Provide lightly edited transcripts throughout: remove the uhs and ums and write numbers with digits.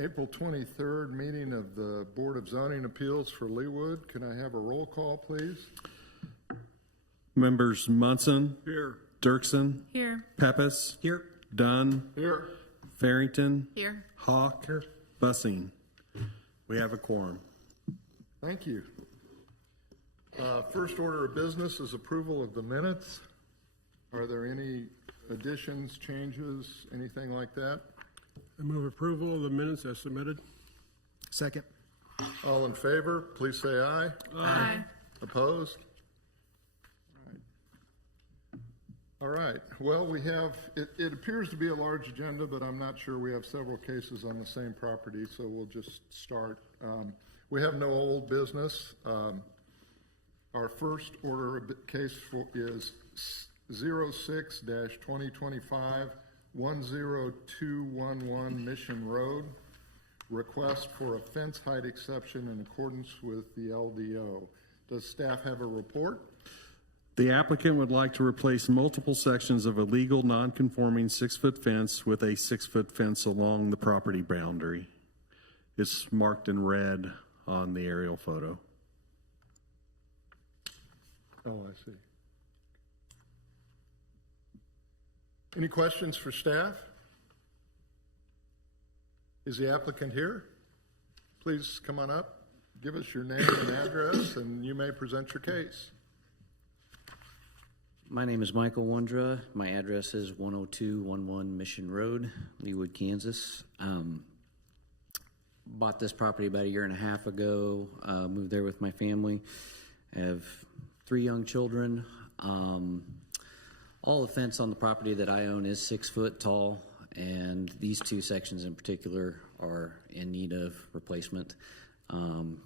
April 23rd meeting of the Board of Zoning Appeals for Leawood. Can I have a roll call, please? Members Munson. Here. Dirksen. Here. Pepis. Here. Dunn. Here. Farrington. Here. Hawk. Here. Bussing. We have a quorum. Thank you. First order of business is approval of the minutes. Are there any additions, changes, anything like that? I move approval of the minutes as submitted. Second. All in favor, please say aye. Aye. Opposed? All right. Well, we have, it appears to be a large agenda, but I'm not sure. We have several cases on the same property, so we'll just start. We have no old business. Our first order of case is 06-2025 10211 Mission Road. Request for a fence height exception in accordance with the LDO. Does staff have a report? The applicant would like to replace multiple sections of a legal non-conforming 6-foot fence with a 6-foot fence along the property boundary. It's marked in red on the aerial photo. Oh, I see. Any questions for staff? Is the applicant here? Please come on up, give us your name and address, and you may present your case. My name is Michael Wondra. My address is 10211 Mission Road, Leawood, Kansas. Bought this property about a year and a half ago, moved there with my family. I have 3 young children. All the fence on the property that I own is 6 foot tall, and these 2 sections in particular are in need of replacement,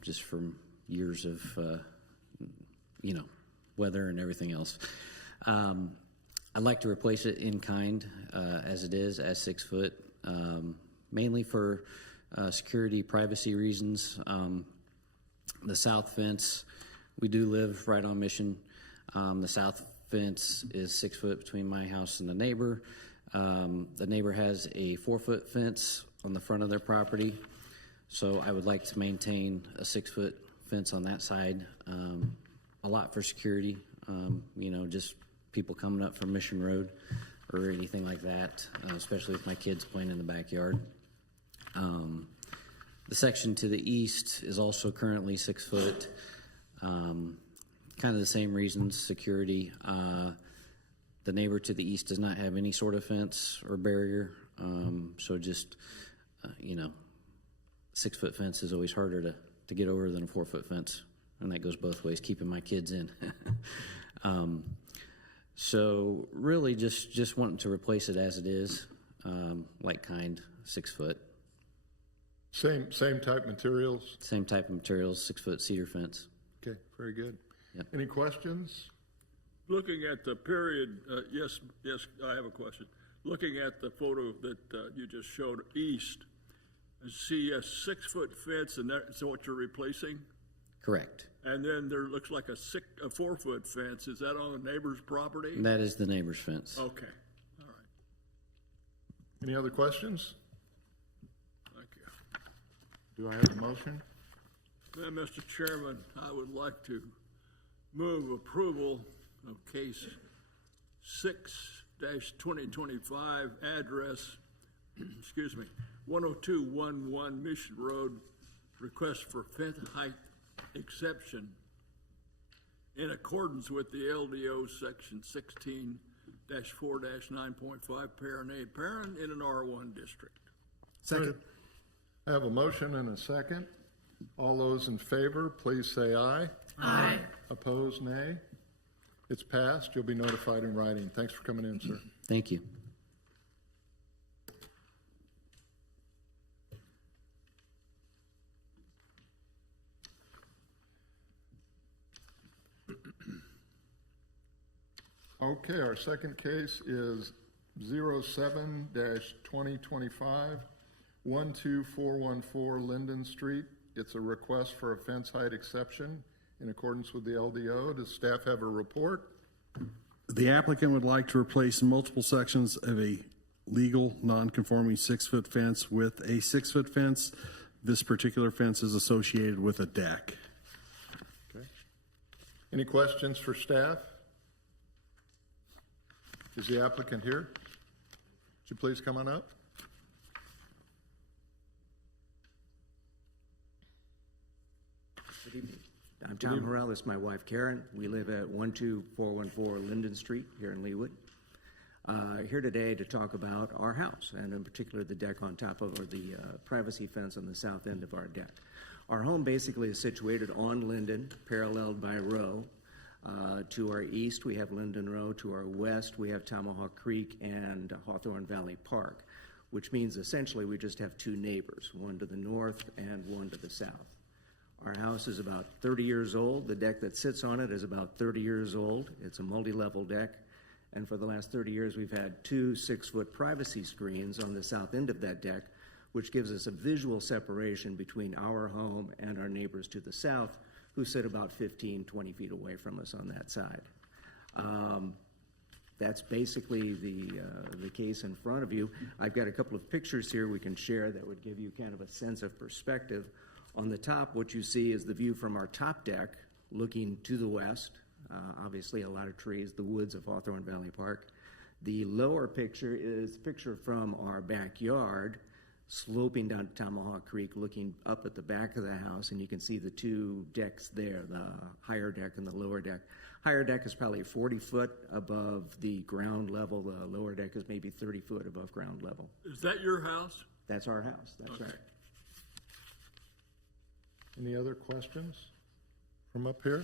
just from years of, weather and everything else. I'd like to replace it in kind as it is, as 6 foot, mainly for security, privacy reasons. The south fence, we do live right on Mission. The south fence is 6 foot between my house and the neighbor. The neighbor has a 4-foot fence on the front of their property, so I would like to maintain a 6-foot fence on that side. A lot for security, just people coming up from Mission Road or anything like that, especially with my kids playing in the backyard. The section to the east is also currently 6 foot. Kind of the same reasons, security. The neighbor to the east does not have any sort of fence or barrier, so just, 6-foot fence is always harder to get over than a 4-foot fence, and that goes both ways, keeping my kids in. So really just wanting to replace it as it is, like kind, 6 foot. Same type materials? Same type of materials, 6-foot cedar fence. Okay, very good. Yep. Any questions? Looking at the period, yes, I have a question. Looking at the photo that you just showed east, I see a 6-foot fence, and that's what you're replacing? Correct. And then there looks like a 4-foot fence. Is that on the neighbor's property? That is the neighbor's fence. Okay, all right. Any other questions? Thank you. Do I have a motion? Then, Mr. Chairman, I would like to move approval of case 6-2025, address, 10211 Mission Road, request for fence height exception in accordance with the LDO section 16-4-9.5 parent A, parent in an R1 district. Second. I have a motion and a second. All those in favor, please say aye. Aye. Opposed, nay. It's passed. You'll be notified in writing. Thanks for coming in, sir. Thank you. Okay, our second case is 07-2025 12414 Linden Street. It's a request for a fence height exception in accordance with the LDO. Does staff have a report? The applicant would like to replace multiple sections of a legal non-conforming 6-foot fence with a 6-foot fence. This particular fence is associated with a deck. Okay. Any questions for staff? Is the applicant here? Would you please come on up? Good evening. I'm Tom Harrell. This is my wife, Karen. We live at 12414 Linden Street here in Leawood. Here today to talk about our house, and in particular the deck on top of, or the privacy fence on the south end of our deck. Our home basically is situated on Linden, paralleled by Row. To our east, we have Linden Row. To our west, we have Tomahawk Creek and Hawthorne Valley Park, which means essentially we just have two neighbors, one to the north and one to the south. Our house is about 30 years old. The deck that sits on it is about 30 years old. It's a multi-level deck. And for the last 30 years, we've had two 6-foot privacy screens on the south end of that deck, which gives us a visual separation between our home and our neighbors to the south, who sit about 15, 20 feet away from us on that side. That's basically the case in front of you. I've got a couple of pictures here we can share that would give you kind of a sense of perspective. On the top, what you see is the view from our top deck looking to the west. Obviously, a lot of trees, the woods of Hawthorne Valley Park. The lower picture is a picture from our backyard, sloping down to Tomahawk Creek, looking up at the back of the house, and you can see the two decks there, the higher deck and the lower deck. Higher deck is probably 40 foot above the ground level. The lower deck is maybe 30 foot above ground level. Is that your house? That's our house. That's right. Any other questions from up here?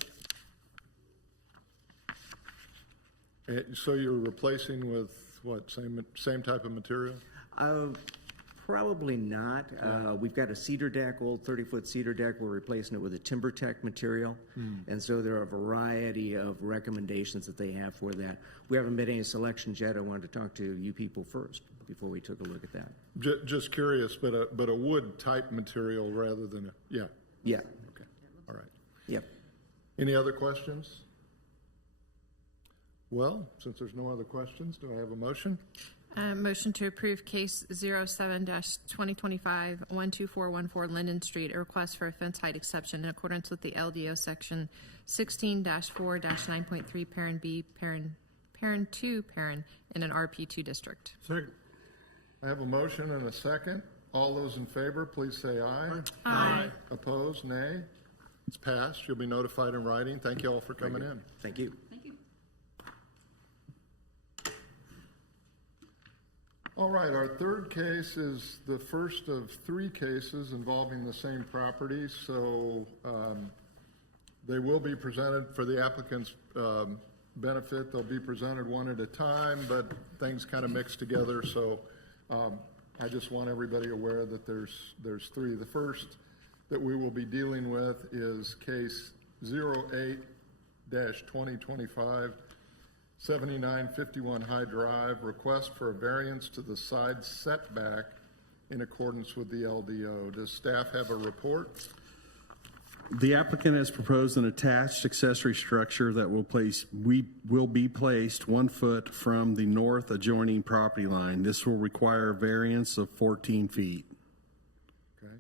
So you're replacing with what, same type of material? Probably not. We've got a cedar deck, old 30-foot cedar deck. We're replacing it with a TimberTech material. And so there are a variety of recommendations that they have for that. We haven't made any selections yet. I wanted to talk to you people first before we took a look at that. Just curious, but a wood type material rather than a, yeah. Yeah. Okay, all right. Yep. Any other questions? Well, since there's no other questions, do I have a motion? Motion to approve case 07-2025 12414 Linden Street, a request for a fence height exception in accordance with the LDO section 16-4-9.3 parent B, parent 2 parent in an RP2 district. Second. I have a motion and a second. All those in favor, please say aye. Aye. Opposed, nay. It's passed. You'll be notified in writing. Thank you all for coming in. Thank you. All right, our third case is the first of 3 cases involving the same property. So they will be presented for the applicant's benefit. They'll be presented one at a time, but things kind of mix together. So I just want everybody aware that there's 3. The first that we will be dealing with is case 08-2025 7951 High Drive, request for a variance to the side setback in accordance with the LDO. Does staff have a report? The applicant has proposed an attached accessory structure that will be placed 1 foot from the north adjoining property line. This will require a variance of 14 feet. Okay.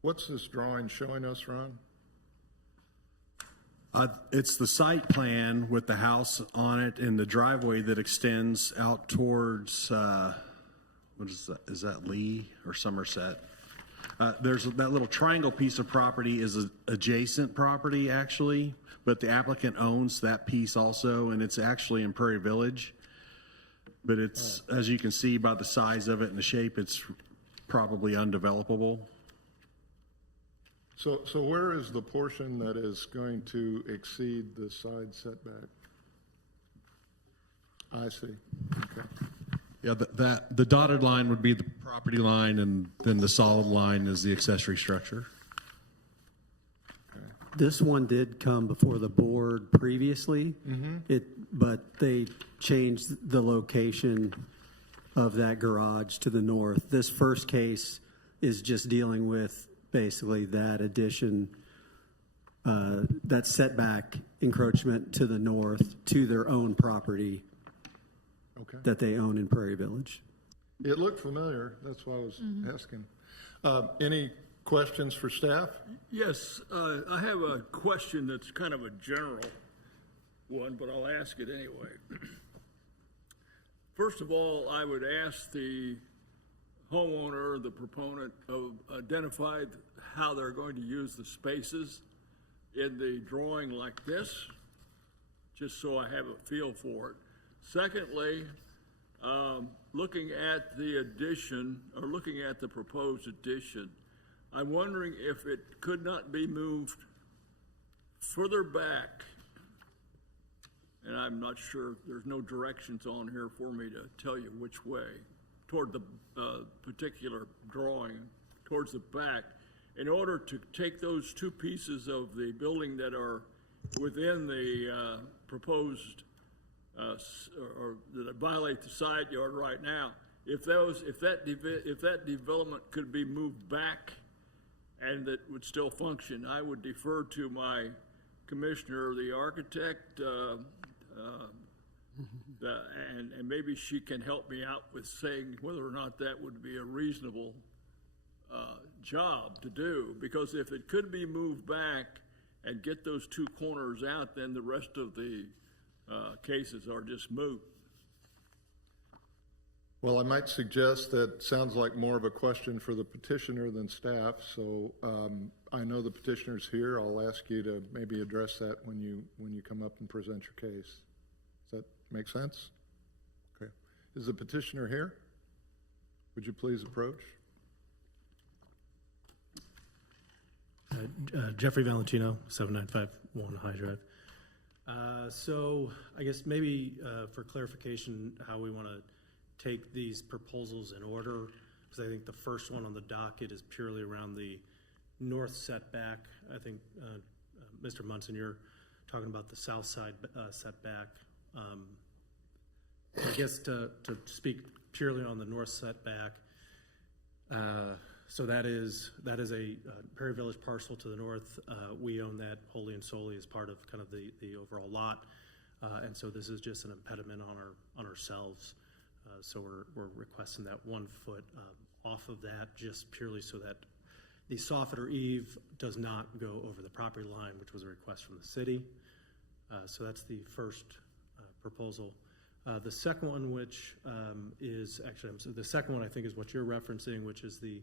What's this drawing showing us, Ron? It's the site plan with the house on it and the driveway that extends out towards, what is that? Is that Lee or Somerset? There's that little triangle piece of property is an adjacent property actually, but the applicant owns that piece also, and it's actually in Prairie Village. But it's, as you can see by the size of it and the shape, it's probably undevelopable. So where is the portion that is going to exceed the side setback? I see. Okay. Yeah, the dotted line would be the property line, and then the solid line is the accessory structure. This one did come before the board previously, but they changed the location of that garage to the north. This first case is just dealing with basically that addition, that setback encroachment to the north to their own property Okay. that they own in Prairie Village. It looked familiar, that's why I was asking. Any questions for staff? Yes, I have a question that's kind of a general one, but I'll ask it anyway. First of all, I would ask the homeowner, the proponent, of identify how they're going to use the spaces in the drawing like this, just so I have a feel for it. Secondly, looking at the addition, or looking at the proposed addition, I'm wondering if it could not be moved further back, and I'm not sure, there's no directions on here for me to tell you which way, toward the particular drawing, towards the back, in order to take those two pieces of the building that are within the proposed, or that violate the side yard right now, if that development could be moved back and that would still function, I would defer to my commissioner, the architect, and maybe she can help me out with saying whether or not that would be a reasonable job to do. Because if it could be moved back and get those two corners out, then the rest of the cases are just moot. Well, I might suggest that sounds like more of a question for the petitioner than staff, so I know the petitioner's here. I'll ask you to maybe address that when you come up and present your case. Does that make sense? Okay. Is the petitioner here? Would you please approach? Jeffrey Valentino, 7951 High Drive. So I guess maybe for clarification, how we want to take these proposals in order, because I think the first one on the docket is purely around the north setback. I think, Mr. Munson, you're talking about the south side setback. I guess to speak purely on the north setback, so that is a Prairie Village parcel to the north. We own that wholly and solely as part of kind of the overall lot, and so this is just an impediment on ourselves. So we're requesting that 1 foot off of that, just purely so that the soffit or eave does not go over the property line, which was a request from the city. So that's the first proposal. The second one, which is actually, the second one I think is what you're referencing, which is the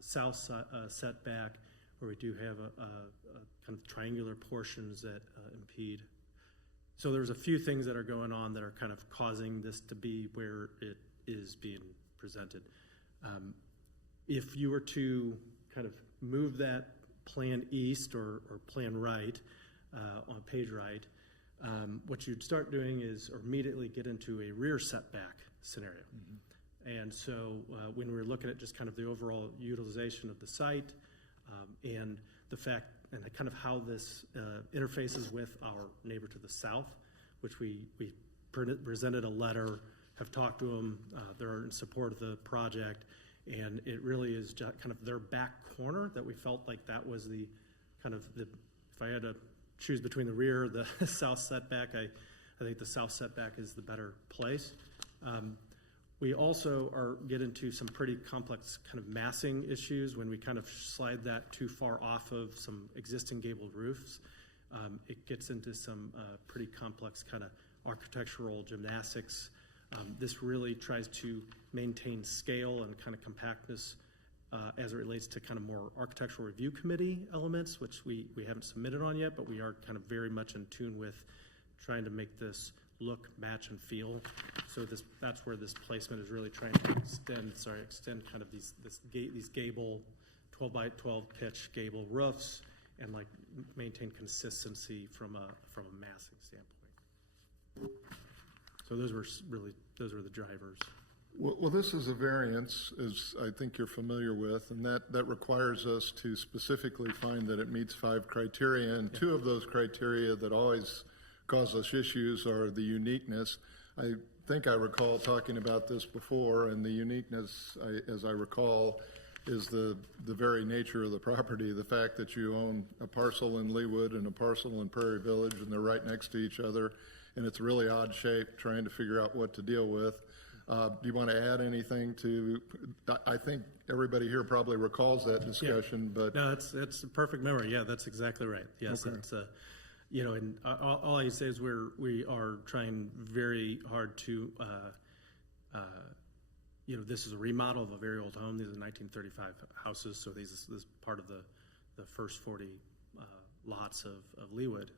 south setback, where we do have a kind of triangular portions that impede. So there's a few things that are going on that are kind of causing this to be where it is being presented. If you were to kind of move that plan east or plan right, on page right, what you'd start doing is immediately get into a rear setback scenario. Mm-hmm. And so when we're looking at just kind of the overall utilization of the site and the fact and kind of how this interfaces with our neighbor to the south, which we presented a letter, have talked to them, they're in support of the project, and it really is just kind of their back corner that we felt like that was the kind of the, if I had to choose between the rear, the south setback, I think the south setback is the better place. We also get into some pretty complex kind of massing issues when we kind of slide that too far off of some existing gabled roofs. It gets into some pretty complex kind of architectural gymnastics. This really tries to maintain scale and kind of compactness as it relates to kind of more architectural review committee elements, which we haven't submitted on yet, but we are kind of very much in tune with trying to make this look, match, and feel. So that's where this placement is really trying to extend kind of these gable 12 by 12 pitch gable roofs and like maintain consistency from a massing standpoint. So those were the drivers. Well, this is a variance, as I think you're familiar with, and that requires us to specifically find that it meets 5 criteria, and 2 of those criteria that always cause us issues are the uniqueness. I think I recall talking about this before, and the uniqueness, as I recall, is the very nature of the property, the fact that you own a parcel in Leawood and a parcel in Prairie Village, and they're right next to each other, and it's really odd shape, trying to figure out what to deal with. Do you want to add anything to, I think everybody here probably recalls that discussion, but. No, it's a perfect memory. Yeah, that's exactly right. Yes, Okay. it's and all I can say is we are trying very hard to, this is a remodel of a very old home. These are 1935 houses, so this is part of the first 40 lots of Leawood.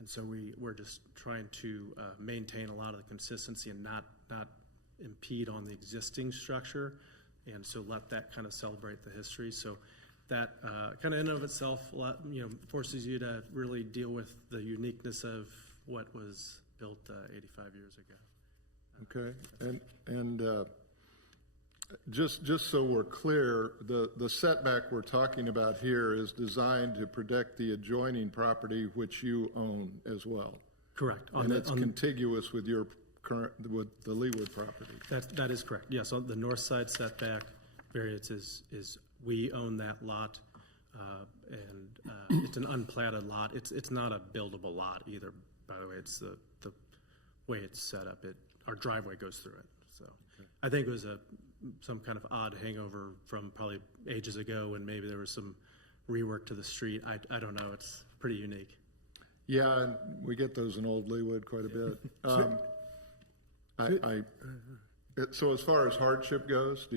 And so we're just trying to maintain a lot of the consistency and not impede on the existing structure, and so let that kind of celebrate the history. So that kind of in and of itself, forces you to really deal with the uniqueness of what was built 85 years ago. Okay, and just so we're clear, the setback we're talking about here is designed to protect the adjoining property which you own as well. Correct. And it's contiguous with your with the Leawood property. That is correct. Yes, on the north side setback variance is we own that lot, and it's an unplatted lot. It's not a buildable lot either. By the way, it's the way it's set up. Our driveway goes through it. So I think it was some kind of odd hangover from probably ages ago when maybe there was some rework to the street. I don't know. It's pretty unique. Yeah, and we get those in Old Leawood quite a bit. So as far as hardship goes, do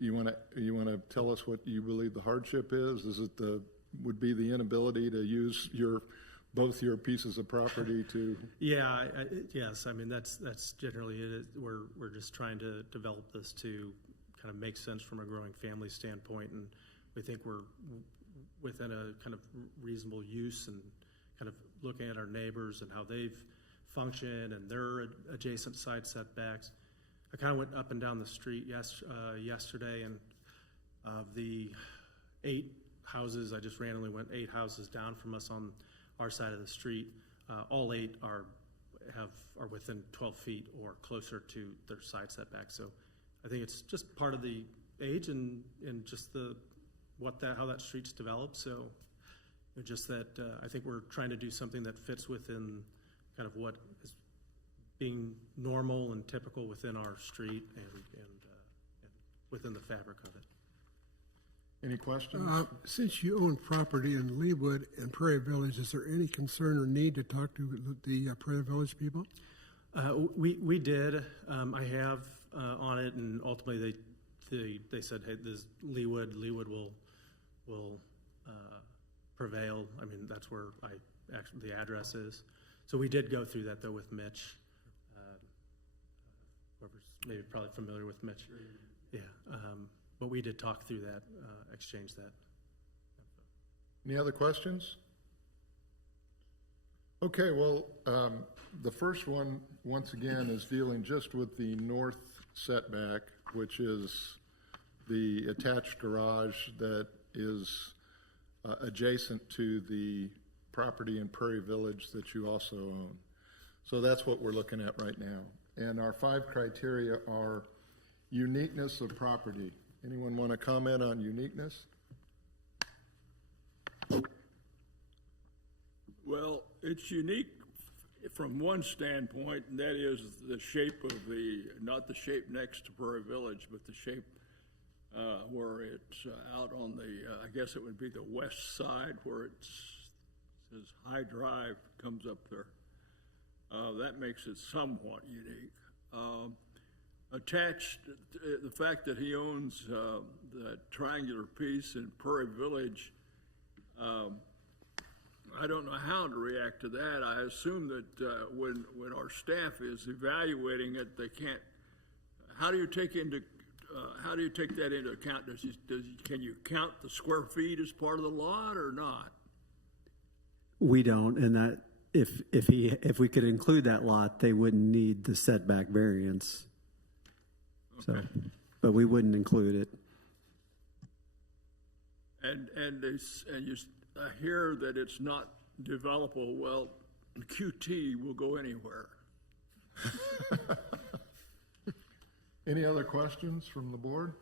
you want to tell us what you believe the hardship is? Is it would be the inability to use both your pieces of property to? Yeah, yes. I mean, that's generally it. We're just trying to develop this to kind of make sense from a growing family standpoint, and we think we're within a kind of reasonable use, and kind of looking at our neighbors and how they've functioned and their adjacent side setbacks. I kind of went up and down the street yesterday, and of the 8 houses, I just randomly went 8 houses down from us on our side of the street. All 8 are within 12 feet or closer to their side setback. So I think it's just part of the age and just how that street's developed. So just that I think we're trying to do something that fits within kind of what is being normal and typical within our street and within the fabric of it. Any questions? Since you own property in Leawood and Prairie Village, is there any concern or need to talk to the Prairie Village people? We did. I have on it, and ultimately they said, hey, this Leawood will prevail. I mean, that's where the address is. So we did go through that though with Mitch. Whoever's maybe probably familiar with Mitch. Yeah. But we did talk through that, exchange that. Any other questions? Okay, well, the first one, once again, is dealing just with the north setback, which is the attached garage that is adjacent to the property in Prairie Village that you also own. So that's what we're looking at right now. And our 5 criteria are uniqueness of property. Anyone want to comment on uniqueness? Well, it's unique from one standpoint, and that is the shape of not the shape next to Prairie Village, but the shape where it's out on I guess it would be the west side where it says High Drive comes up there. That makes it somewhat unique. Attached, the fact that he owns that triangular piece in Prairie Village, I don't know how to react to that. I assume that when our staff is evaluating it, they can't. How do you take that into account? Can you count the square feet as part of the lot or not? We don't, and that if we could include that lot, they wouldn't need the setback variance. Okay. So, but we wouldn't include it. And you hear that it's not developable. Well, QT will go anywhere. Any other questions from the board?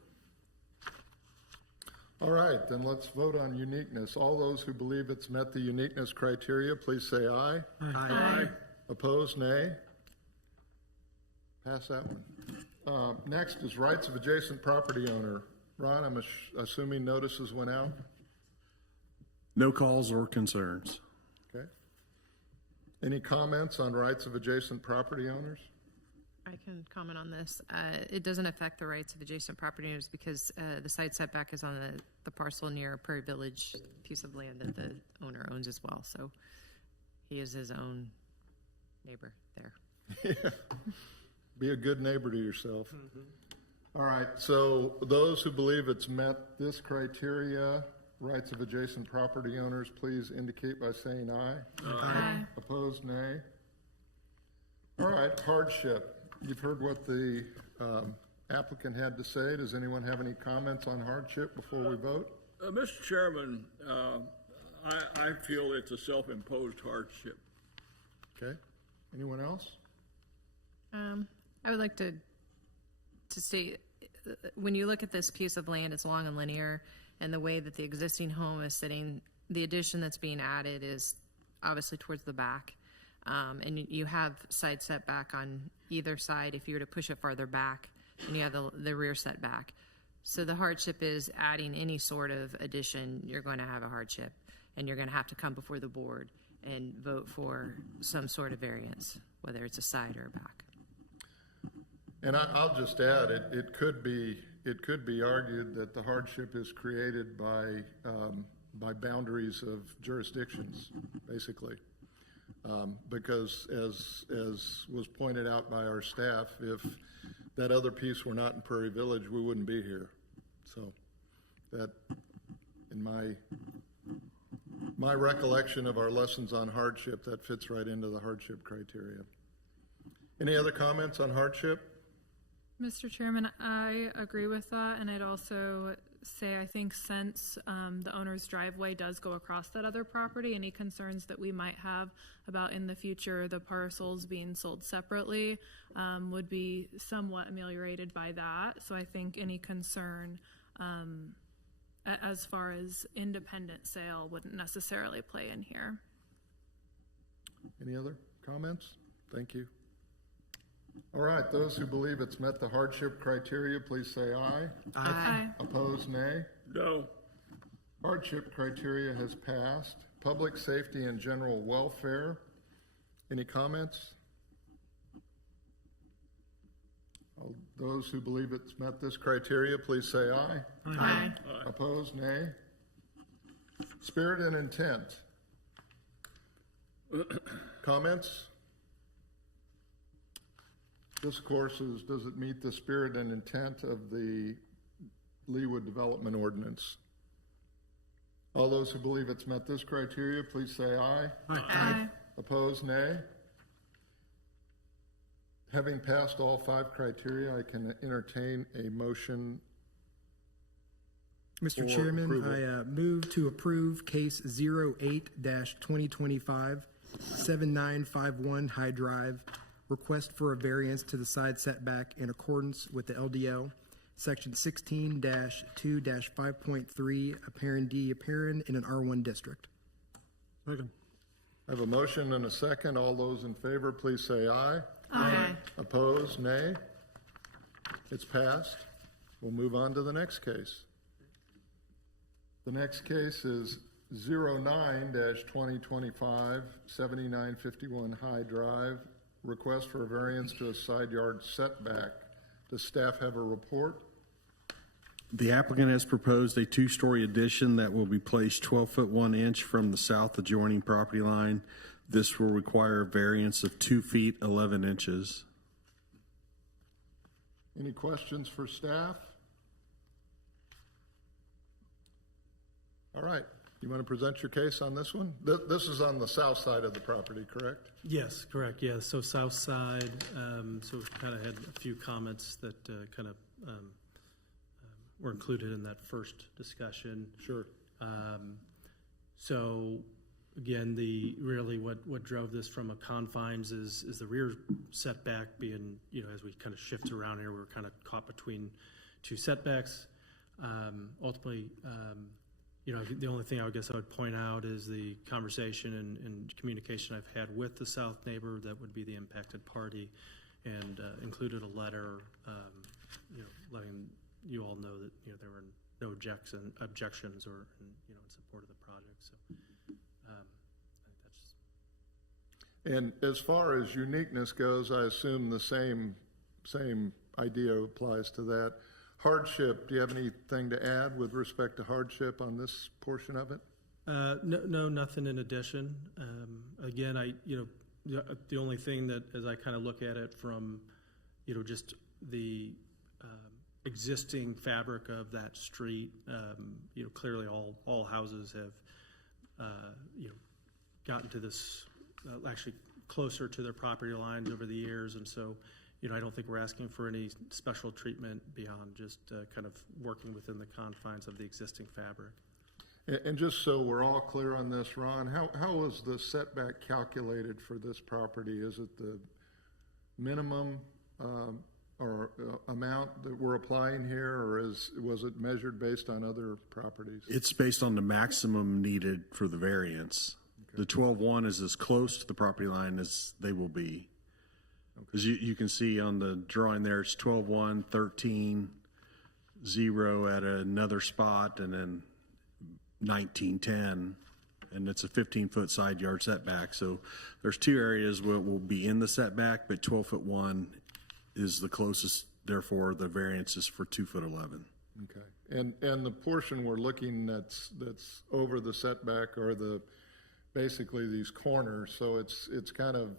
All right, then let's vote on uniqueness. All those who believe it's met the uniqueness criteria, please say aye. Aye. Opposed, nay. Pass that one. Next is rights of adjacent property owner. Ron, I'm assuming notices went out? No calls or concerns. Okay. Any comments on rights of adjacent property owners? I can comment on this. It doesn't affect the rights of adjacent property owners because the side setback is on the parcel near Prairie Village, piece of land that the owner owns as well. So he is his own neighbor there. Yeah. Be a good neighbor to yourself. All right, so those who believe it's met this criteria, rights of adjacent property owners, please indicate by saying aye. Aye. Opposed, nay. All right, hardship. You've heard what the applicant had to say. Does anyone have any comments on hardship before we vote? Mr. Chairman, I feel it's a self-imposed hardship. Okay. Anyone else? I would like to state, when you look at this piece of land, it's long and linear, and the way that the existing home is sitting, the addition that's being added is obviously towards the back. And you have side setback on either side if you were to push it farther back, and you have the rear setback. So the hardship is adding any sort of addition, you're going to have a hardship, and you're going to have to come before the board and vote for some sort of variance, whether it's a side or a back. And I'll just add, it could be argued that the hardship is created by boundaries of jurisdictions, basically. Because as was pointed out by our staff, if that other piece were not in Prairie Village, we wouldn't be here. So that, in my recollection of our lessons on hardship, that fits right into the hardship criteria. Any other comments on hardship? Mr. Chairman, I agree with that, and I'd also say I think since the owner's driveway does go across that other property, any concerns that we might have about in the future the parcels being sold separately would be somewhat ameliorated by that. So I think any concern as far as independent sale wouldn't necessarily play in here. Any other comments? Thank you. All right, those who believe it's met the hardship criteria, please say aye. Aye. Opposed, nay. No. Hardship criteria has passed. Public safety and general welfare. Any comments? Those who believe it's met this criteria, please say aye. Aye. Opposed, nay. Spirit and intent. Comments? This, of course, does it meet the spirit and intent of the Leawood Development Ordinance? All those who believe it's met this criteria, please say aye. Aye. Opposed, nay. Having passed all 5 criteria, I can entertain a motion. Mr. For Chairman, approval. I move to approve case 08-2025, 7951 High Drive, request for a variance to the side setback in accordance with the LDL, section 16-2-5.3, apparent D, apparent in an R1 district. Second. I have a motion and a second. All those in favor, please say aye. Aye. Opposed, nay. It's passed. We'll move on to the next case. The next case is 09-2025, 7951 High Drive, request for a variance to a side yard setback. Does staff have a report? The applicant has proposed a 2-story addition that will be placed 12 foot 1 inch from the south adjoining property line. This will require a variance of 2 feet 11 inches. Any questions for staff? All right. You want to present your case on this one? This is on the south side of the property, correct? Yes, correct, yeah, so south side, so we kind of had a few comments that were included in that first discussion. Sure. So, again, really what drove this from a confines is the rear setback being, as we kind of shift around here, we're kind of caught between 2 setbacks. Ultimately, the only thing I guess I would point out is the conversation and communication I've had with the south neighbor that would be the impacted party. and included a letter, letting you all know that, there were no objections or, in support of the project. So I think that's. And as far as uniqueness goes, I assume the same idea applies to that. Hardship, do you have anything to add with respect to hardship on this portion of it? No, nothing in addition. Again, the only thing that, as I kind of look at it from, just the existing fabric of that street, clearly all houses have, gotten to this, actually closer to their property lines over the years. And so, I don't think we're asking for any special treatment beyond just kind of working within the confines of the existing fabric. And just so we're all clear on this, Ron, how was the setback calculated for this property? Is it the minimum or amount that we're applying here, or was it measured based on other properties? It's based on the maximum needed for the variance. Okay. The 12.1 is as close to the property line as they will be. Because you can see on the drawing there, it's 12.1, 13, 0 at another spot, and then 1910, and it's a 15-foot side yard setback. So there's two areas where it will be in the setback, but 12.1 is the closest. Therefore, the variance is for 2.11. Okay, and the portion we're looking that's over the setback are basically these corners. So it's kind of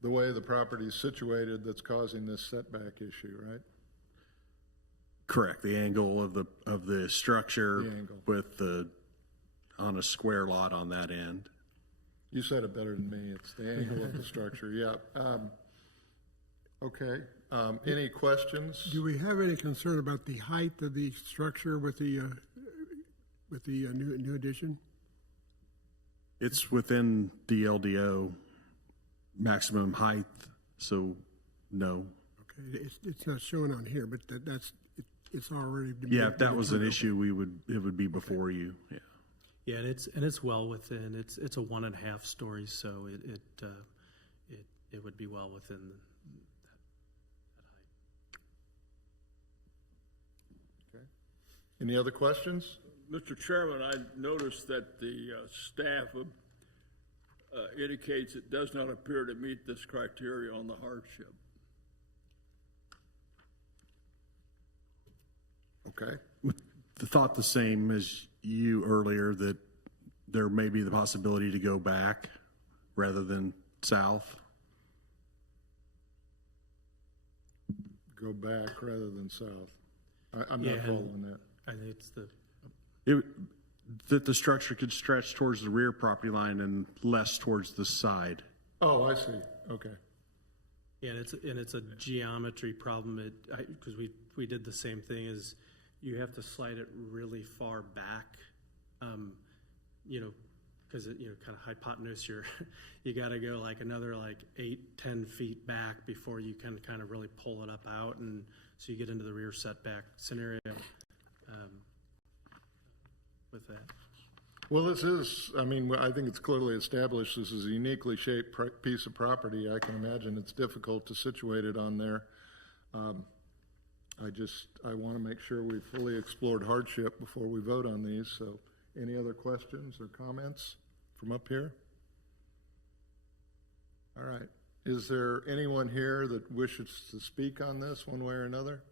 the way the property is situated that's causing this setback issue, right? Correct. The angle of the structure with on a square lot on that end. You said it better than me. It's the angle of the structure. Yeah. Okay. Any questions? Do we have any concern about the height of the structure with the new addition? It's within the LDO maximum height, so no. Okay, it's not shown on here, but it's already. Yeah, if that was an issue, it would be before you. Yeah. Yeah, and it's well within. It's a 1.5 stories, so it would be well within that height. Okay. Any other questions? Mr. Chairman, I noticed that the staff indicates it does not appear to meet this criteria on the hardship. Okay. The thought the same as you earlier, that there may be the possibility to go back rather than south. Go back rather than south. I'm not following that. I think it's that the structure could stretch towards the rear property line and less towards the side. Oh, I see. Okay. Yeah, and it's a geometry problem. Because we did the same thing. Is you have to slide it really far back, because kind of hypotenuse. You got to go like another 8-10 feet back before you can kind of really pull it up out, and so you get into the rear setback scenario. With that. Well, this is, I think it's clearly established this is a uniquely shaped piece of property. I can imagine it's difficult to situate it on there. I want to make sure we've fully explored hardship before we vote on these. So any other questions or comments from up here? All right. Is there anyone here that wishes to speak on this one way or another?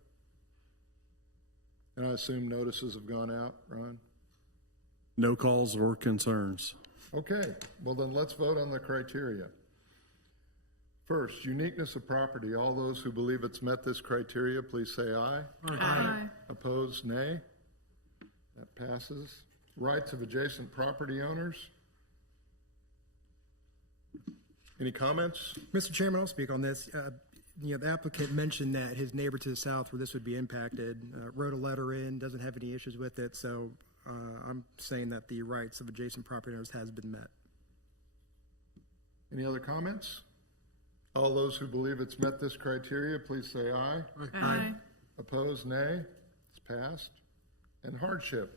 And I assume notices have gone out, Ron? No calls or concerns. Okay, well then let's vote on the criteria. First, uniqueness of property. All those who believe it's met this criteria, please say aye. Aye. Opposed, nay. That passes. Rights of adjacent property owners. Any comments? Mr. Chairman, I'll speak on this. The applicant mentioned that his neighbor to the south where this would be impacted wrote a letter in, doesn't have any issues with it, so I'm saying that the rights of adjacent property owners has been met. Any other comments? All those who believe it's met this criteria, please say aye. Aye. Opposed, nay. It's passed. And hardship.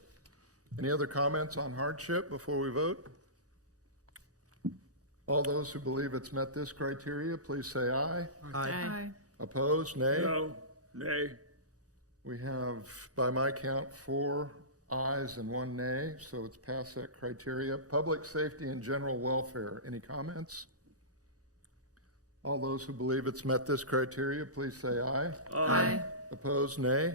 Any other comments on hardship before we vote? All those who believe it's met this criteria, please say aye. Aye. Opposed, nay? No, nay. We have, by my count, 4 ayes and 1 nay, so it's past that criteria. Public safety and general welfare, any comments? All those who believe it's met this criteria, please say aye. Aye. Opposed, nay?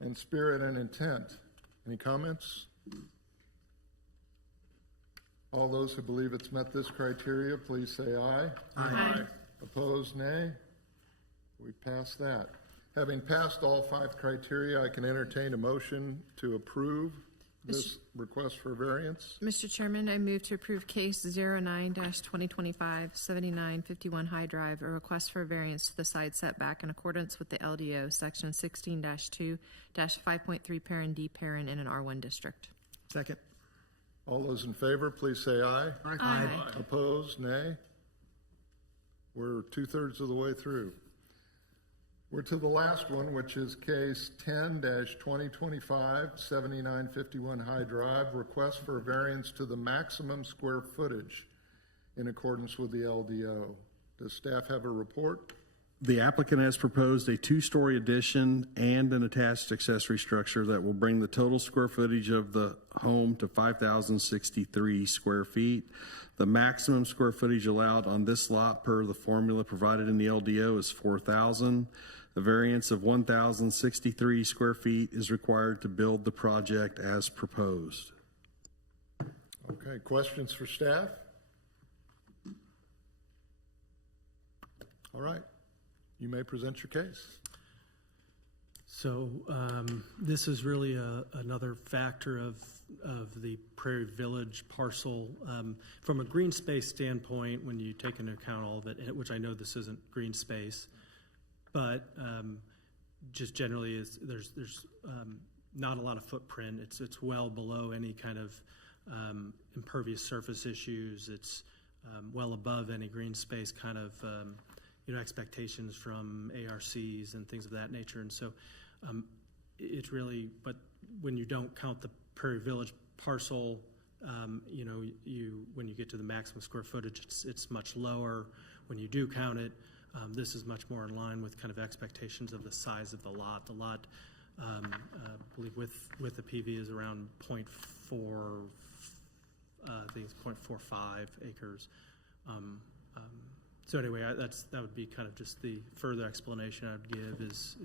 And spirit and intent, any comments? All those who believe it's met this criteria, please say aye. Aye. Opposed, nay? We passed that. Having passed all 5 criteria, I can entertain a motion to approve this request for variance. Mr. Chairman, I move to approve case 09-2025, 7951 High Drive, a request for a variance to the side setback in accordance with the LDO, section 16-2-5.3, parent D parent in an R1 district. Second. All those in favor, please say aye. Aye. Opposed, nay? We're 2/3 of the way through. We're to the last one, which is case 10-2025, 7951 High Drive, request for a variance to the maximum square footage in accordance with the LDO. Does staff have a report? The applicant has proposed a 2-story addition and an attached accessory structure that will bring the total square footage of the home to 5,063 square feet. The maximum square footage allowed on this lot per the formula provided in the LDO is 4,000. The variance of 1,063 square feet is required to build the project as proposed. Okay, questions for staff? All right, you may present your case. So this is really another factor of the Prairie Village parcel. From a green space standpoint, when you take into account all of it, which I know this isn't green space, but just generally there's not a lot of footprint. It's well below any kind of impervious surface issues. It's well above any green space kind of expectations from ARCs and things of that nature. And so it's really, but when you don't count the Prairie Village parcel, when you get to the maximum square footage, it's much lower. When you do count it, this is much more in line with kind of expectations of the size of the lot. The lot, I believe with the PV is around 0.4, I think it's 0.45 acres. So anyway, that would be kind of just the further explanation I'd give is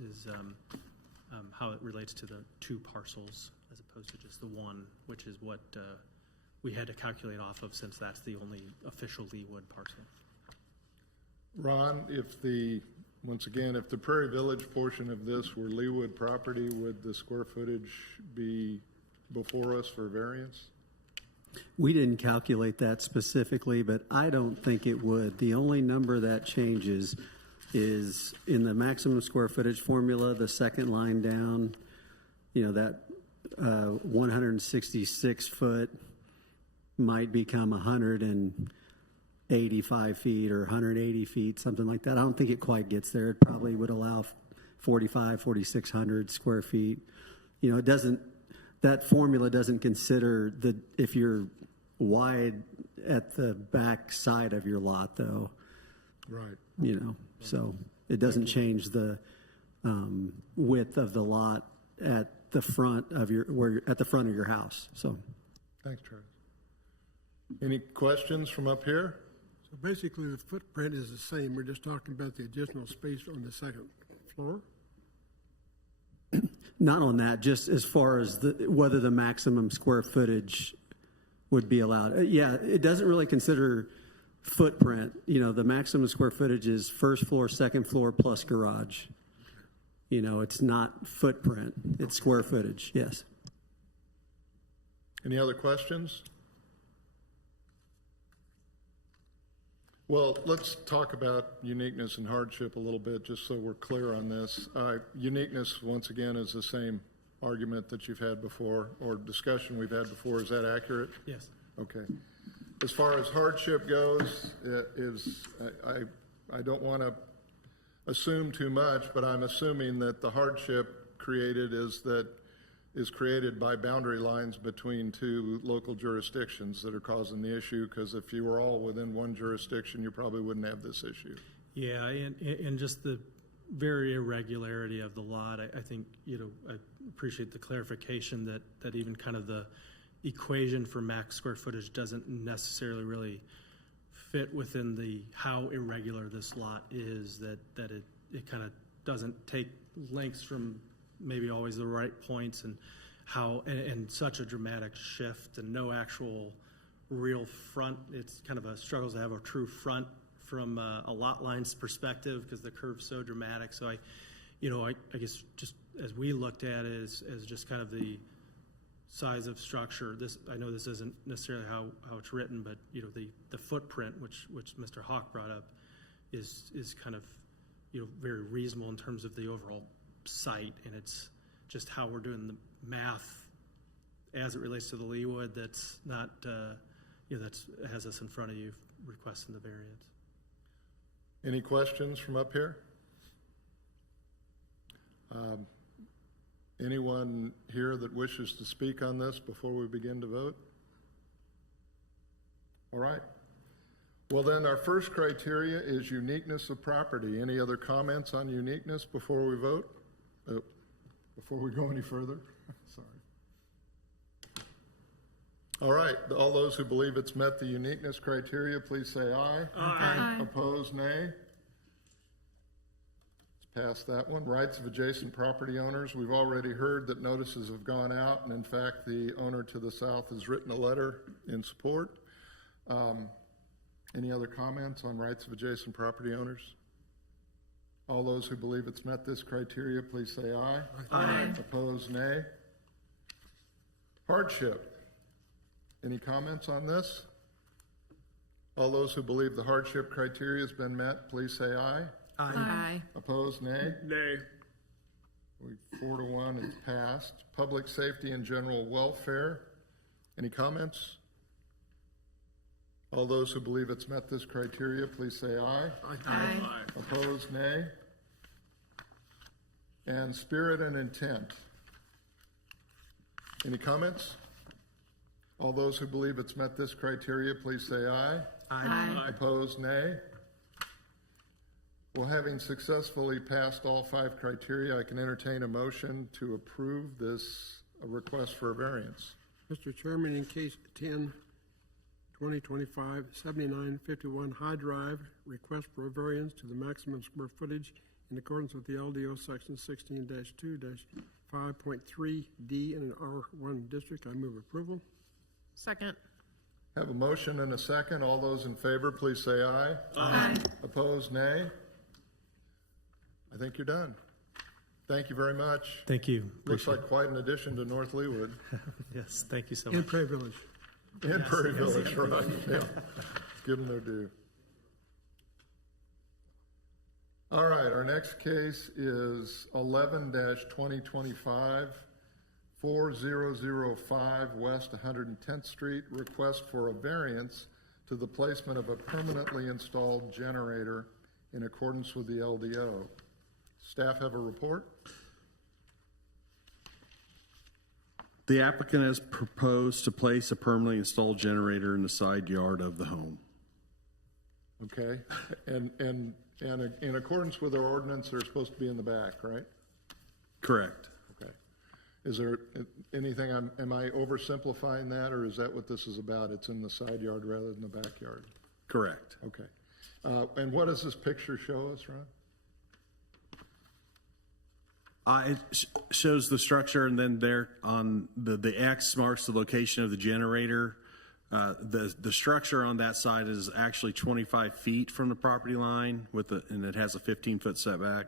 how it relates to the 2 parcels as opposed to just the 1, which is what we had to calculate off of since that's the only official Leawood parcel. Ron, if the Prairie Village portion of this were Leawood property, would the square footage be before us for variance? We didn't calculate that specifically, but I don't think it would. The only number that changes is in the maximum square footage formula, the second line down, that 166 foot might become 185 feet or 180 feet, something like that. I don't think it quite gets there. It probably would allow 4,600 square feet. That formula doesn't consider if you're wide at the back side of your lot, though. Right. So it doesn't change the width of the lot at the front of your house. So. Thanks, Travis. Any questions from up here? So basically, the footprint is the same. We're just talking about the additional space on the second floor? Not on that, just as far as whether the maximum square footage would be allowed. Yeah, it doesn't really consider footprint. The maximum square footage is first floor, second floor, plus garage. It's not footprint, it's square footage, yes. Any other questions? Well, let's talk about uniqueness and hardship a little bit, just so we're clear on this. Uniqueness, once again, is the same argument that you've had before, or discussion we've had before. Is that accurate? Yes. Okay. As far as hardship goes, I don't want to assume too much, but I'm assuming that the hardship created is that is created by boundary lines between two local jurisdictions that are causing the issue, because if you were all within one jurisdiction, you probably wouldn't have this issue. Yeah, and just the very irregularity of the lot, I think, I appreciate the clarification that even kind of the equation for max square footage doesn't necessarily really fit within the how irregular this lot is, that it kind of doesn't take lengths from maybe always the right points, and how, and such a dramatic shift and no actual real front. It's kind of a struggle to have a true front from a lot lines perspective, because the curve's so dramatic. So I guess just as we looked at it as just kind of the size of structure, I know this isn't necessarily how it's written, but the footprint, which Mr. Hawk brought up, is kind of very reasonable in terms of the overall site, and it's just how we're doing the math as it relates to the Leawood that's not that's has us in front of you requesting the variance. Any questions from up here? Anyone here that wishes to speak on this before we begin to vote? All right. Well, then our first criteria is uniqueness of property. Any other comments on uniqueness before we vote? Before we go any further? Sorry. All right. All those who believe it's met the uniqueness criteria, please say aye. Aye. Opposed, nay. Let's pass that one. Rights of adjacent property owners. We've already heard that notices have gone out, and in fact, the owner to the south has written a letter in support. Any other comments on rights of adjacent property owners? All those who believe it's met this criteria, please say aye. Aye. Opposed, nay. Hardship. Any comments on this? All those who believe the hardship criteria has been met, please say aye. Aye. Opposed, nay. Nay. 4-1, it's passed. Public safety and general welfare. Any comments? All those who believe it's met this criteria, please say aye. Aye. Opposed, nay. And spirit and intent. Any comments? All those who believe it's met this criteria, please say aye. Aye. Opposed, nay. Well, having successfully passed all 5 criteria, I can entertain a motion to approve this request for a variance. Mr. Chairman, in case 10, 2025, 7951 High Drive, request for a variance to the maximum square footage in accordance with the LDO section 16-2-5.3D in an R1 district. I move approval. Second. Have a motion and a second. All those in favor, please say aye. Aye. Opposed, nay. I think you're done. Thank you very much. Thank you. Looks like quite an addition to North Leawood. Yes, thank you so And much. Prairie Village. And Prairie Village, right. Yeah. Give them their due. All right, our next case is 11-2025, 4005 West 110th Street, request for a variance to the placement of a permanently installed generator in accordance with the LDO. Staff have a report? The applicant has proposed to place a permanently installed generator in the side yard of the home. Okay, and in accordance with our ordinance, they're supposed to be in the back, right? Correct. Okay. Is there anything, am I oversimplifying that, or is that what this is about? It's in the side yard rather than the backyard? Correct. Okay. And what does this picture show us, Ron? It shows the structure, and then there on the X marks the location of the generator. The structure on that side is actually 25 feet from the property line and it has a 15-foot setback.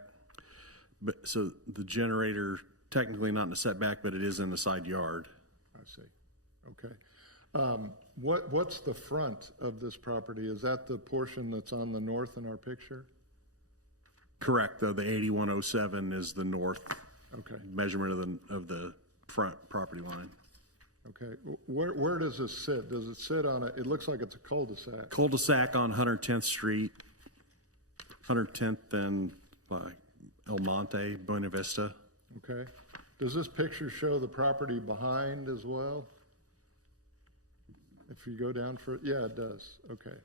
But so the generator technically not in the setback, but it is in the side yard. I see. Okay. What's the front of this property? Is that the portion that's on the north in our picture? Correct, though. The 8107 is the north Okay. measurement of the front property line. Okay. Where does this sit? Does it sit on it looks like it's a cul-de-sac. Cul-de-sac on 110th Street, 110th and by El Monte, Buena Vista. Okay. Does this picture show the property behind as well? If you go down for, yeah, it does, okay.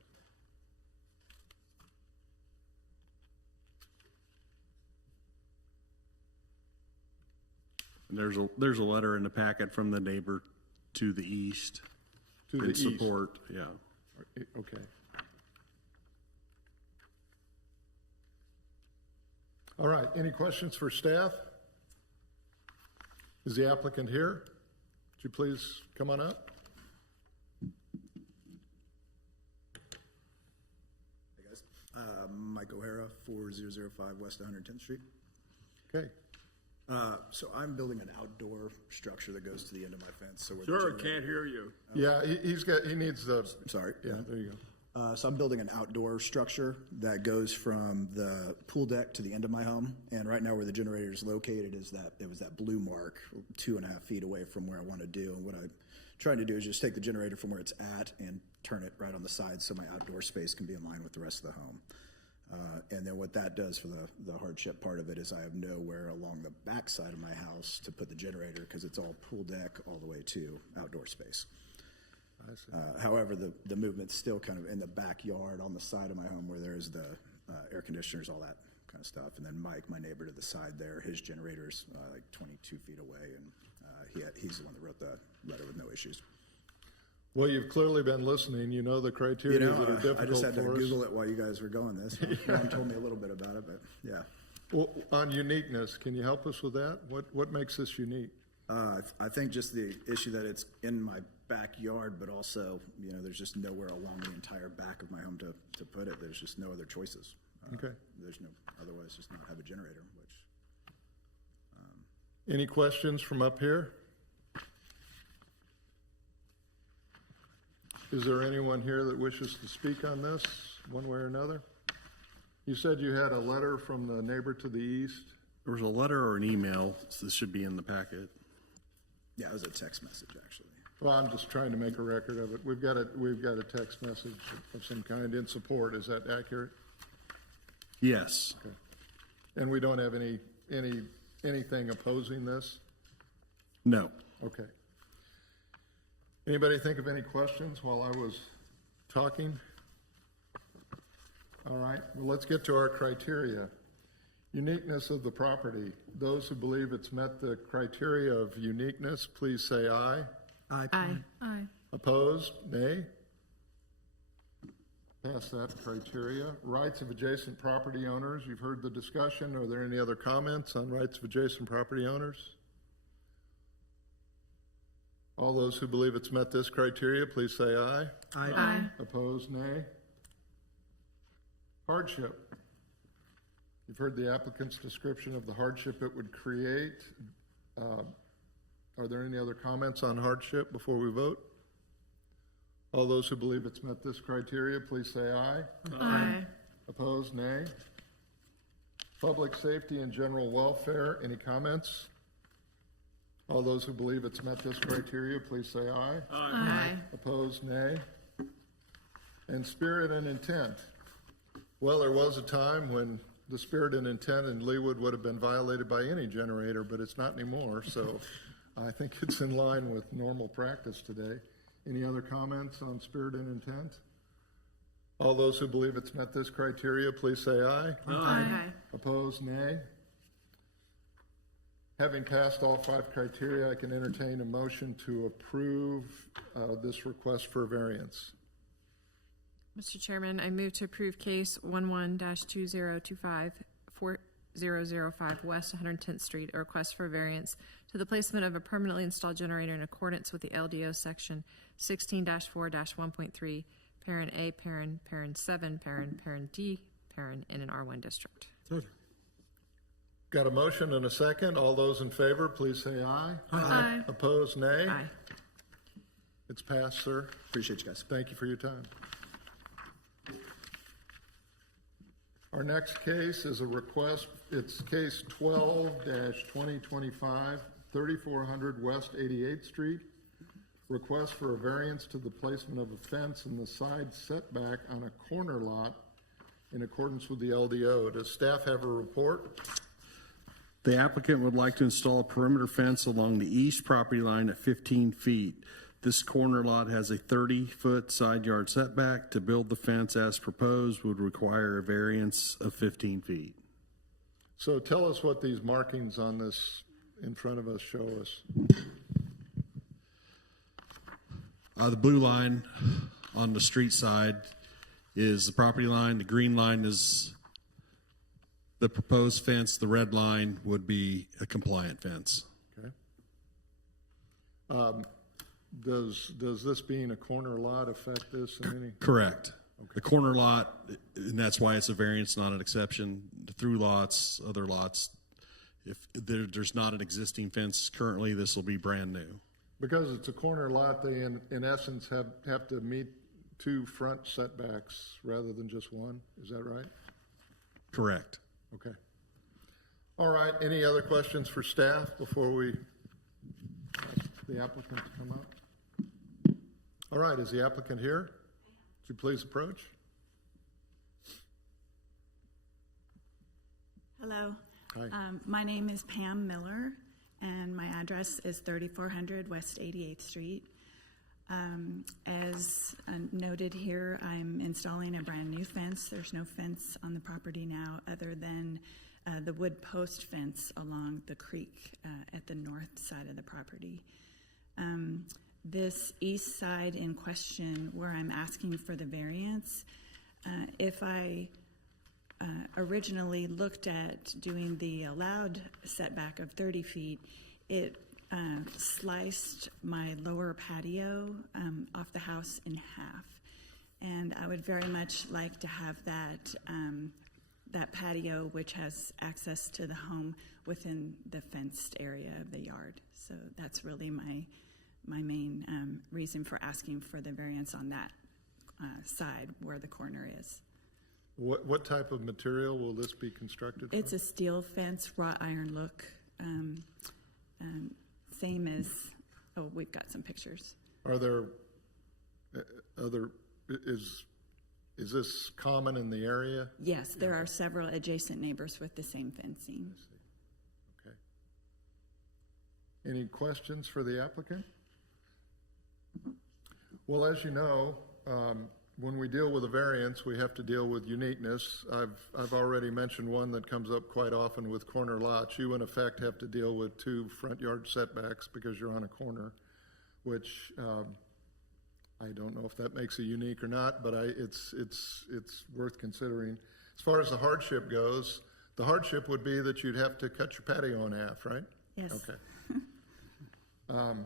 And there's a letter in the packet from the neighbor to the east. To the in east. support, yeah. Okay. All right, any questions for staff? Is the applicant here? Would you please come on up? Hey guys, Mike O'Hara, 4005 West 110th Street. Okay, So I'm building an outdoor structure that goes to the end of my fence. So Sir, can't hear you. yeah, he needs the, Sorry. yeah, there you go. So I'm building an outdoor structure that goes from the pool deck to the end of my home. And right now where the generator is located is it was that blue mark 2.5 feet away from where I want to do. And what I'm trying to do is just take the generator from where it's at and turn it right on the side so my outdoor space can be in line with the rest of the home. And then what that does for the hardship part of it is I have nowhere along the back side of my house to put the generator because it's all pool deck all the way to outdoor space. However, the movement's still kind of in the backyard on the side of my home where there's the air conditioners, all that kind of stuff. And then Mike, my neighbor to the side there, his generator's like 22 feet away, and he's the one that wrote the letter with no issues. Well, you've clearly been listening. You know the criteria that are difficult for us. I just had to Google it while you guys were going this. Ron told me a little bit about it, but yeah. Well, on uniqueness, can you help us with that? What makes this unique? I think just the issue that it's in my backyard, but also, there's just nowhere along the entire back of my home to put it. There's just no other choices. Okay. There's no, otherwise just not have a generator, which. Any questions from up here? Is there anyone here that wishes to speak on this, one way or another? You said you had a letter from the neighbor to the east? There was a letter or an email, so this should be in the packet. Yeah, it was a text message, actually. Well, I'm just trying to make a record of it. We've got a text message of some kind in support. Is that accurate? Yes. Okay. And we don't have anything opposing this? No. Okay. Anybody think of any questions while I was talking? All right, well, let's get to our criteria. Uniqueness of the property. Those who believe it's met the criteria of uniqueness, please say aye. Aye. Aye. Opposed? Nay? Pass that criteria. Rights of adjacent property owners. You've heard the discussion. Are there any other comments on rights of adjacent property owners? All those who believe it's met this criteria, please say aye. Aye. Aye. Opposed? Nay? Hardship. You've heard the applicant's description of the hardship it would create. Are there any other comments on hardship before we vote? All those who believe it's met this criteria, please say aye. Aye. Opposed? Nay? Public safety and general welfare, any comments? All those who believe it's met this criteria, please say aye. Aye. Opposed? Nay? And spirit and intent. Well, there was a time when the spirit and intent in Leawood would have been violated by any generator, but it's not anymore, so I think it's in line with normal practice today. Any other comments on spirit and intent? All those who believe it's met this criteria, please say aye. Aye. Opposed? Nay? Having passed all 5 criteria, I can entertain a motion to approve this request for variance. Mr. Chairman, I move to approve case 11-2025 4005 West 110th Street, a request for variance to the placement of a permanently installed generator in accordance with the LDO section 16-4-1.3, parent A, parent 7, parent D, parent in an R1 district. Got a motion and a second. All those in favor, please say aye. Aye. Opposed, nay? Aye. It's passed, sir. Appreciate you guys. Thank you for your time. Our next case is a request. It's case 12-2025, 3400 West 88th Street. Request for a variance to the placement of a fence in the side setback on a corner lot in accordance with the LDO. Does staff have a report? The applicant would like to install a perimeter fence along the east property line at 15 feet. This corner lot has a 30-foot side yard setback. To build the fence as proposed would require a variance of 15 feet. So tell us what these markings on this in front of us show us. The blue line on the street side is the property line. The green line is the proposed fence. The red line would be a compliant fence. Okay. Does this being a corner lot affect this in any? Correct. Okay. The corner lot, and that's why it's a variance, not an exception. The through lots, other lots, if there's not an existing fence currently, this will be brand new. Because it's a corner lot, they in essence have to meet 2 front setbacks rather than just one. Is that right? Correct. Okay. All right. Any other questions for staff before we ask the applicant to come up? All right. Is the applicant here? Would you please approach? Hello. Hi. My name is Pam Miller, and my address is 3400 West 88th Street. As noted here, I'm installing a brand new fence. There's no fence on the property now other than the wood post fence along the creek at the north side of the property. This east side in question where I'm asking for the variance, if I originally looked at doing the allowed setback of 30 feet, it sliced my lower patio off the house in half. And I would very much like to have that, that patio, which has access to the home, within the fenced area of the yard. So that's really my main reason for asking for the variance on that side where the corner is. What type of material will this be constructed from? It's a steel fence, wrought iron look. Same as, oh, we've got some pictures. Are there is this common in the area? Yes, there are several adjacent neighbors with the same fencing. Okay. Any questions for the applicant? Well, as you know, when we deal with a variance, we have to deal with uniqueness. I've already mentioned one that comes up quite often with corner lots. You, in effect, have to deal with 2 front yard setbacks because you're on a corner, which I don't know if that makes it unique or not, but it's worth considering. As far as the hardship goes, the hardship would be that you'd have to cut your patio in half, right? Yes. Okay.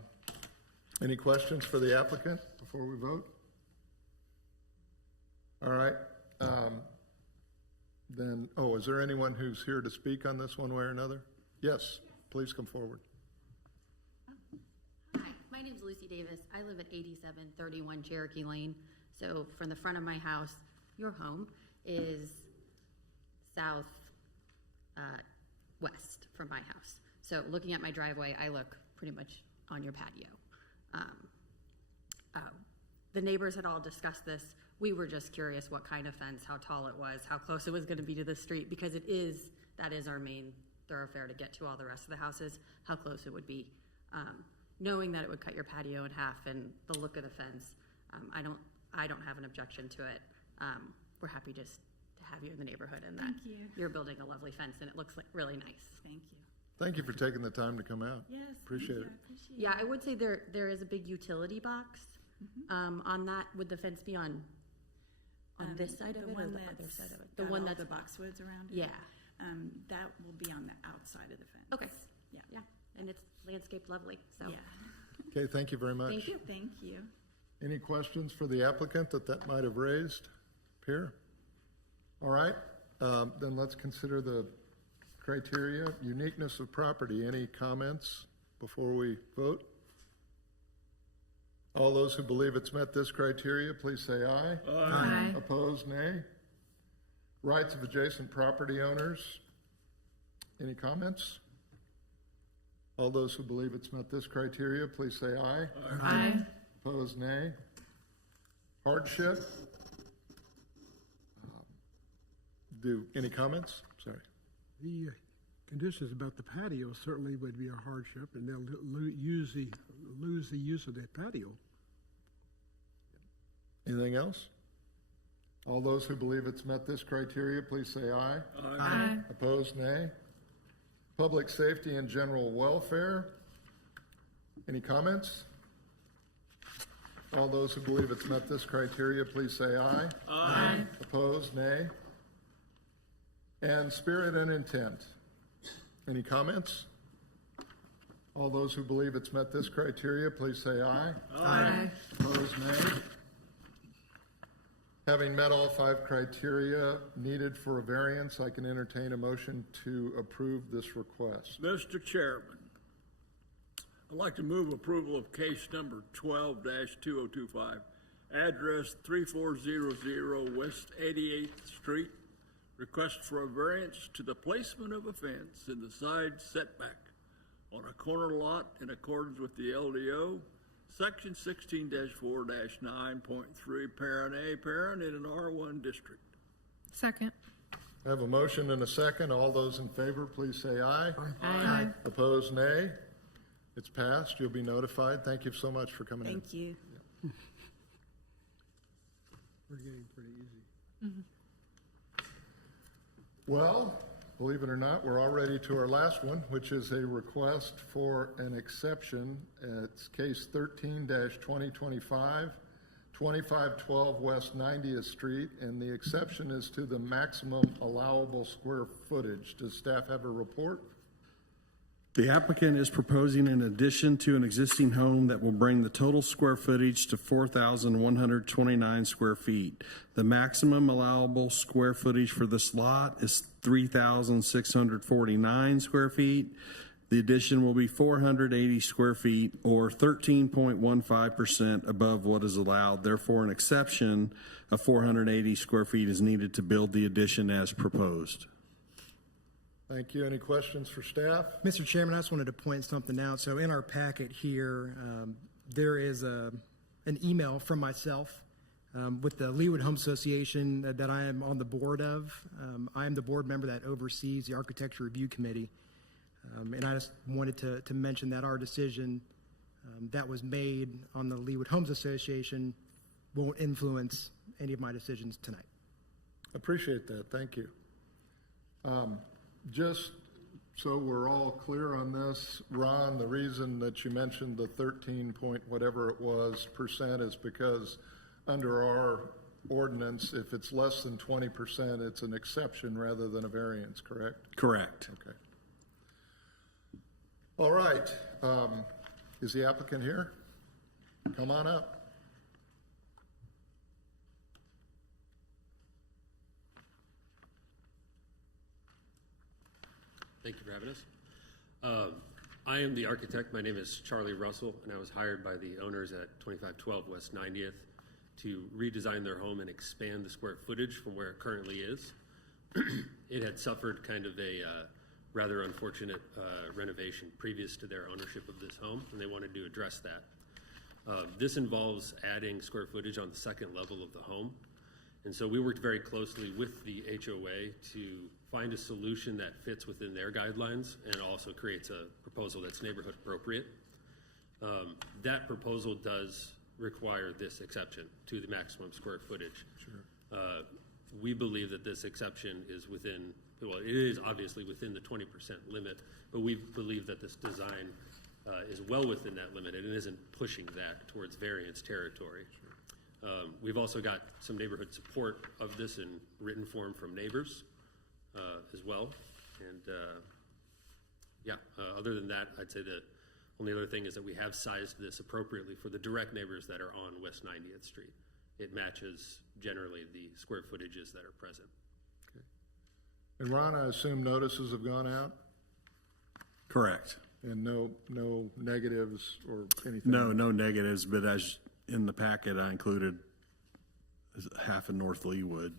Any questions for the applicant before we vote? All right. Then, is there anyone who's here to speak on this one way or another? Yes, please come forward. Hi, my name's Lucy Davis. I live at 8731 Cherokee Lane. So from the front of my house, your home is south west from my house. So looking at my driveway, I look pretty much on your patio. The neighbors had all discussed this. We were just curious what kind of fence, how tall it was, how close it was going to be to the street, because that is our main thoroughfare to get to all the rest of the houses, how close it would be. Knowing that it would cut your patio in half and the look of the fence, I don't have an objection to it. We're happy just to have you in the neighborhood and that you're building a lovely fence and it looks like really nice. Thank you. Thank you for taking the time to come out. Yes. Appreciate it. Yeah, I would say there is a big utility box on that. Would the fence be on this side of it or the other side of it? The one that's the boxwoods around it? Yeah. That will be on the outside of the fence. Okay. Yeah. And it's landscaped lovely, so. Yeah. Okay, thank you very much. Thank you. Thank you. Any questions for the applicant that might have raised here? All right, then let's consider the criteria. Uniqueness of property. Any comments before we vote? All those who believe it's met this criteria, please say aye. Aye. Opposed, nay. Rights of adjacent property owners. Any comments? All those who believe it's met this criteria, please say aye. Aye. Opposed, nay. Hardship. Any comments? Sorry. The conditions about the patio certainly would be a hardship, and they'll lose the use of the patio. Anything else? All those who believe it's met this criteria, please say aye. Aye. Opposed, nay. Public safety and general welfare. Any comments? All those who believe it's met this criteria, please say aye. Aye. Opposed, nay. And spirit and intent. Any comments? All those who believe it's met this criteria, please say aye. Aye. Opposed, nay. Having met all 5 criteria needed for a variance, I can entertain a motion to approve this request. Mr. Chairman, I'd like to move approval of case number 12-2025, address 3400 West 88th Street. Request for a variance to the placement of a fence in the side setback on a corner lot in accordance with the LDO, section 16-4-9.3, parent A, parent in an R1 district. Second. I have a motion and a second. All those in favor, please say aye. Aye. Opposed, nay. It's passed. You'll be notified. Thank you so much for coming in. Thank you. We're getting pretty easy. Well, believe it or not, we're already to our last one, which is a request for an exception. It's case 13-2025, 2512 West 90th Street, and the exception is to the maximum allowable square footage. Does staff have a report? The applicant is proposing an addition to an existing home that will bring the total square footage to 4,129 square feet. The maximum allowable square footage for this lot is 3,649 square feet. The addition will be 480 square feet, or 13.15% above what is allowed. Therefore, an exception of 480 square feet is needed to build the addition as proposed. Thank you. Any questions for staff? Mr. Chairman, I just wanted to point something out. So in our packet here, there is an email from myself with the Leawood Home Association that I am on the board of. I am the board member that oversees the Architecture Review Committee. And I just wanted to mention that our decision that was made on the Leawood Homes Association won't influence any of my decisions tonight. Appreciate that. Thank you. Just so we're all clear on this, Ron, the reason that you mentioned the 13 point whatever it was % is because under our ordinance, if it's less than 20%, it's an exception rather than a variance, correct? Correct. Okay. All right. Is the applicant here? Come on up. Thank you for having us. I am the architect. My name is Charlie Russell, and I was hired by the owners at 2512 West 90th to redesign their home and expand the square footage from where it currently is. It had suffered kind of a rather unfortunate renovation previous to their ownership of this home, and they wanted to address that. This involves adding square footage on the second level of the home. And so we worked very closely with the HOA to find a solution that fits within their guidelines and also creates a proposal that's neighborhood appropriate. That proposal does require this exception to the maximum square footage. Sure. We believe that this exception is within, well, it is obviously within the 20% limit, but we believe that this design is well within that limit and isn't pushing that towards variance territory. Sure. We've also got some neighborhood support of this in written form from neighbors as well. And other than that, I'd say the only other thing is that we have sized this appropriately for the direct neighbors that are on West 90th Street. It matches generally the square footages that are present. Okay. And Ron, I assume notices have gone out? Correct. And no negatives or anything? No negatives, but as in the packet, I included half of North Leawood.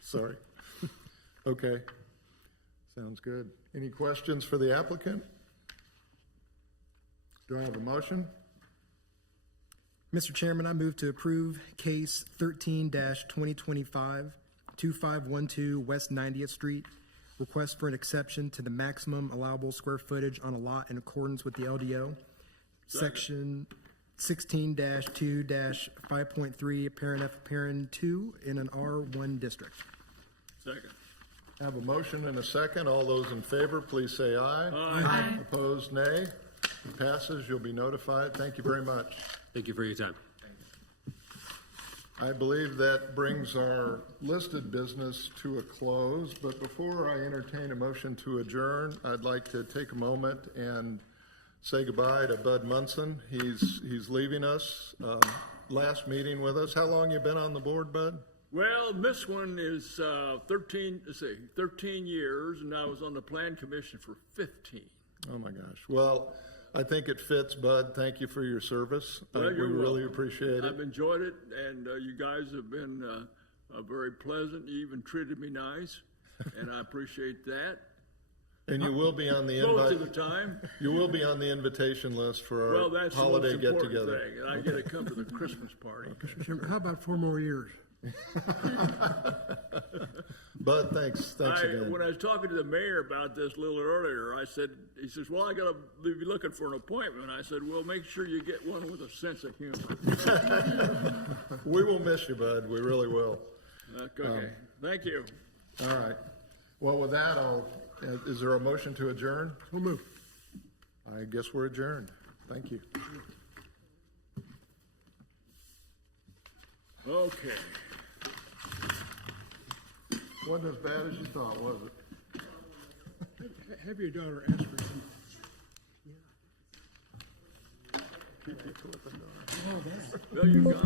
Sorry. Okay. Sounds good. Any questions for the applicant? Do I have a motion? Mr. Chairman, I move to approve case 13-2025, 2512 West 90th Street, request for an exception to the maximum allowable square footage on a lot in accordance with the LDO. Section 16-2-5.3, parent F, parent 2, in an R1 district. Second. I have a motion and a second. All those in favor, please say aye. Aye. Opposed, nay. It passes. You'll be notified. Thank you very much. Thank you for your time. I believe that brings our listed business to a close, but before I entertain a motion to adjourn, I'd like to take a moment and say goodbye to Bud Munson. He's leaving us. Last meeting with us. How long you been on the board, Bud? Well, this one is 13 years, and I was on the Plan Commission for 15. Oh, my gosh. Well, I think it fits, Bud. Thank you for your service. Well, We you're really welcome. appreciate it. I've enjoyed it, and you guys have been very pleasant. You even treated me nice, and I appreciate that. And you will be on the Most of the time. You will be on the invitation list for Well, our that's the holiday most important get-together. thing, and I get to come to the Christmas party. Mr. Chairman, how about 4 more years? Bud, thanks again. When I was talking to the mayor about this a little earlier, he says, well, I got to be looking for an appointment. I said, well, make sure you get one with a sense of humor. We will miss you, Bud. We really will. Okay, thank you. All right. Well, with that, is there a motion to adjourn? We'll move. I guess we're adjourned. Thank you. Okay. Wasn't as bad as you thought, was it? Have your daughter ask for some. Well, you got